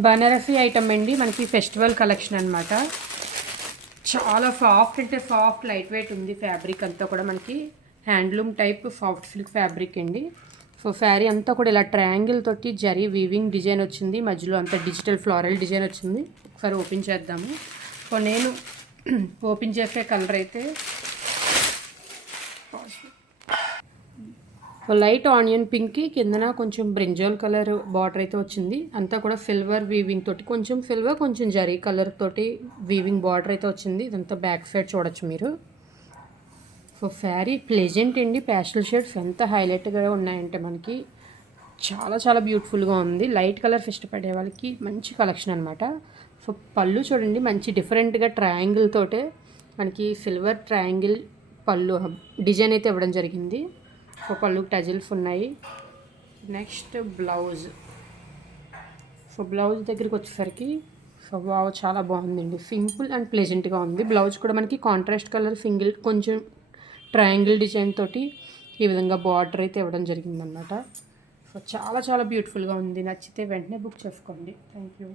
Banarasi item అండి, మనకి festival collection అనమాట. చాలా సాఫ్ట్ అంటే సాఫ్ట్ లైట్ వెయిట్ ఉంది. ఫ్యాబ్రిక్ అంతా కూడా మనకి handloom type soft silk fabric అండి. సో శారీ అంతా కూడా ఇలా ట్రయాంగిల్ తోటి జరీ వీవింగ్ డిజైన్ వచ్చింది. మధ్యలో అంతా డిజిటల్ ఫ్లోరల్ డిజైన్ వచ్చింది. ఒకసారి ఓపెన్ చేద్దాము. సో నేను ఓపెన్ చేసే కలర్ అయితే లైట్ ఆనియన్ పింక్కి కిందన కొంచెం బ్రింజాల్ కలర్ బార్డర్ అయితే వచ్చింది. అంతా కూడా సిల్వర్ వీవింగ్ తోటి, కొంచెం సిల్వర్ కొంచెం జరీ కలర్ తోటి వీవింగ్ బార్డర్ అయితే వచ్చింది. ఇదంతా బ్యాక్ సైడ్ చూడొచ్చు మీరు. సో శారీ ప్లెజెంట్ అండి. ప్యాస్టల్ షేడ్స్ ఎంత హైలైట్గా ఉన్నాయంటే మనకి చాలా చాలా బ్యూటిఫుల్గా ఉంది. లైట్ కలర్స్ ఇష్టపడే వాళ్ళకి మంచి కలెక్షన్ అనమాట. సో పళ్ళు చూడండి, మంచి డిఫరెంట్గా ట్రయాంగిల్ తోటే మనకి సిల్వర్ ట్రయాంగిల్ పళ్ళు డిజైన్ అయితే ఇవ్వడం జరిగింది. సో పళ్ళుకి టజిల్స్ ఉన్నాయి. Next blouse. సో బ్లౌజ్ దగ్గరికి వచ్చేసరికి సో చాలా బాగుందండి. సింపుల్ అండ్ ప్లెజెంట్గా ఉంది. బ్లౌజ్ కూడా మనకి కాంట్రాస్ట్ కలర్ సింగిల్ కొంచెం ట్రయాంగిల్ డిజైన్ తోటి ఈ విధంగా బార్డర్ అయితే ఇవ్వడం జరిగిందనమాట. సో చాలా చాలా బ్యూటిఫుల్గా ఉంది. నచ్చితే వెంటనే బుక్ చేసుకోండి. Thank you.